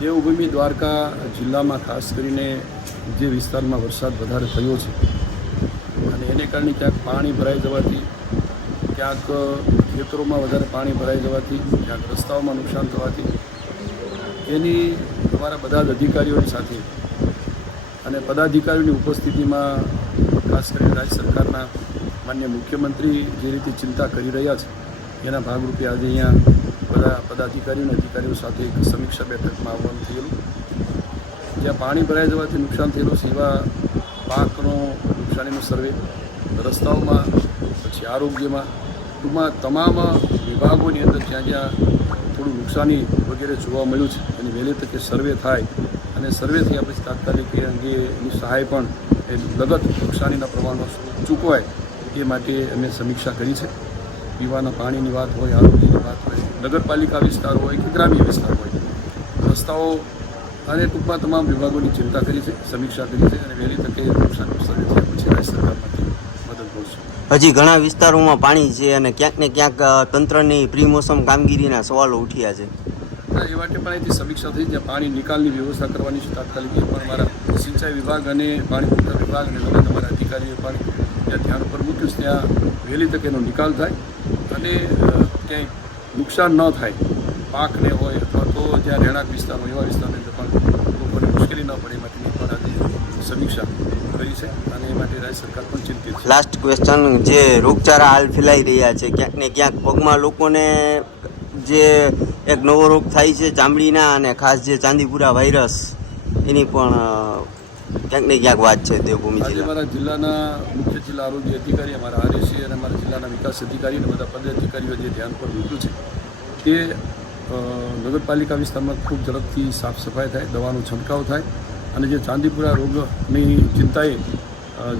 દેવભૂમિ દ્વારકા જિલ્લામાં ખાસ કરીને જે વિસ્તારમાં વરસાદ વધારે થયો છે અને એને કારણે ક્યાંક પાણી ભરાઈ જવાથી, ક્યાંક ખેતરોમાં વધારે પાણી ભરાઈ જવાથી, ક્યાંક રસ્તાઓમાં નુકસાન થવાથી એની અમારા બધા જ અધિકારીઓની સાથે અને પદાધિકારીઓની ઉપસ્થિતિમાં ખાસ કરીને રાજ્ય સરકારના માન્ય મુખ્યમંત્રી જે રીતે ચિંતા કરી રહ્યા છે એના ભાગરૂપે આજે અહીંયા બધા પદાધિકારીઓ અને અધિકારીઓ સાથે એક સમીક્ષા બેઠકમાં આવવાનું થયેલું, જ્યાં પાણી ભરાઈ જવાથી નુકસાન થયેલું છે એવા પાકનો નુકસાનીનો સર્વે, રસ્તાઓમાં, પછી આરોગ્યમાં, ટૂંકમાં તમામ વિભાગોની અંદર જ્યાં જ્યાં થોડું નુકસાની વગેરે જોવા મળ્યું છે એની વહેલી તકે સર્વે થાય અને સર્વે થયા પછી તાત્કાલિક એ અંગેની સહાય પણ એ લગત નુકસાનીના પ્રમાણમાં ચૂકવાય એ માટે અમે સમીક્ષા કરી છે. પીવાના પાણીની વાત હોય, આરોગ્યની વાત હોય, નગરપાલિકા વિસ્તાર હોય કે ગ્રામ્ય વિસ્તાર હોય, રસ્તાઓ અને ટૂંકમાં તમામ વિભાગોની ચિંતા કરી છે, સમીક્ષા કરી છે અને વહેલી તકે નુકસાનનું સર્વે થયા પછી રાજ્ય સરકારમાંથી મદદ મળશે. હજી ઘણા વિસ્તારોમાં પાણી છે અને ક્યાંક ને ક્યાંક તંત્રની પ્રી મોસમ કામગીરીના સવાલો ઉઠ્યા છે. એ માટે પણ અહીંથી સમીક્ષા થઈ, જ્યાં પાણી નિકાલની વ્યવસ્થા કરવાની છે તાત્કાલિક એ પણ અમારા સિંચાઈ વિભાગ અને પાણી પુરવઠા વિભાગ અને બધા અમારા અધિકારીઓ પણ જ્યાં ધ્યાન ઉપર મૂક્યું છે ત્યાં વહેલી તકે એનો નિકાલ થાય અને ક્યાંય નુકસાન ન થાય પાકને હોય અથવા તો જ્યાં રહેણાંક વિસ્તાર હોય એવા વિસ્તારની અંદર પણ લોકોને મુશ્કેલી ન પડે એ માટેની પણ આજે સમીક્ષા કરી છે અને એ માટે રાજ્ય સરકાર પણ ચિંતિત છે. લાસ્ટ ક્વેશ્ચન, જે રોગચાળા હાલ ફેલાઈ રહ્યા છે, ક્યાંક ને ક્યાંક પગમાં લોકોને જે એક નવો રોગ થાય છે ચામડીના અને ખાસ જે ચાંદીપુરા વાયરસ એની પણ ક્યાંક ને ક્યાંક વાત છે દેવભૂમિ આજે જિલ્લા. અમારા જિલ્લાના મુખ્ય જિલ્લા આરોગ્ય અધિકારી, અમારા આરએસી અને અમારા જિલ્લાના વિકાસ અધિકારી અને બધા પદાધિકારીઓ જે ધ્યાન પર મૂક્યું છે તે નગરપાલિકા વિસ્તારમાં ખૂબ ઝડપથી સાફ સફાઈ થાય, દવાનો છંટકાવ થાય અને જે ચાંદીપુરા રોગની ચિંતાએ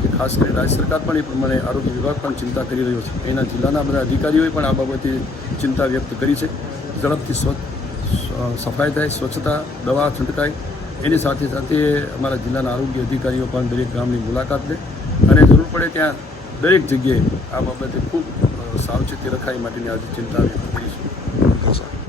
જે ખાસ કરીને રાજ્ય સરકાર પણ એ પ્રમાણે આરોગ્ય વિભાગ પણ ચિંતા કરી રહ્યો છે, એના જિલ્લાના બધા અધિકારીઓએ પણ આ બાબતે ચિંતા વ્યક્ત કરી છે. ઝડપથી સફાઈ થાય, સ્વચ્છતા, દવા છંટકાય, એની સાથે સાથે અમારા જિલ્લાના આરોગ્ય અધિકારીઓ પણ દરેક ગામની મુલાકાત લે અને જરૂર પડે ત્યાં દરેક જગ્યાએ આ બાબતે ખૂબ સાવચેતી રખાય માટેની આજે ચિંતા વ્યક્ત કરી છે.